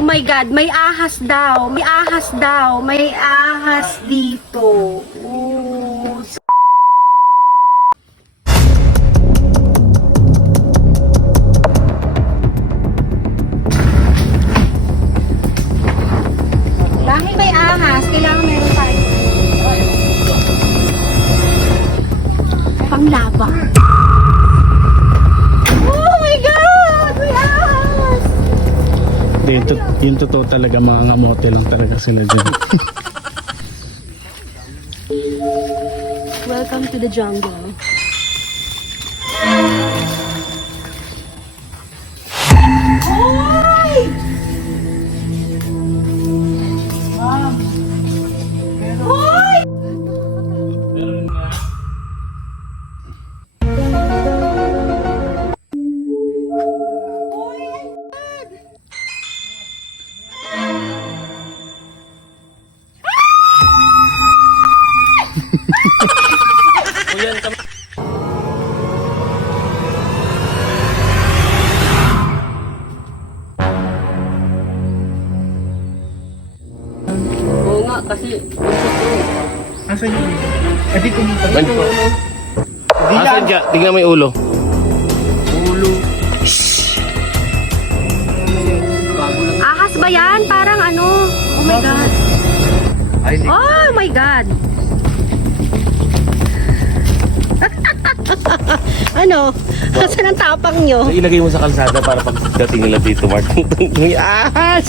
Oh my God, may ahas daw. May ahas daw. May ahas dito. Oh. Dahil may ahas, kailangan meron tayo. Panglaba. Oh my God! May ahas! Hindi, yung totoo talaga, mga ngamote lang talaga sila dyan. Welcome to the jungle. Hoy! Hoy! Oo nga, kasi Asan yun? Eh di kumita. Asan siya? Tingnan mo yung ulo. Ulo. Ahas ba yan? Parang ano? Oh my God. Ay, hindi. Oh my God. Ano? Saan ang tapang nyo? Ilagay mo sa kalsada para pagdating nila dito, Mark. May ahas!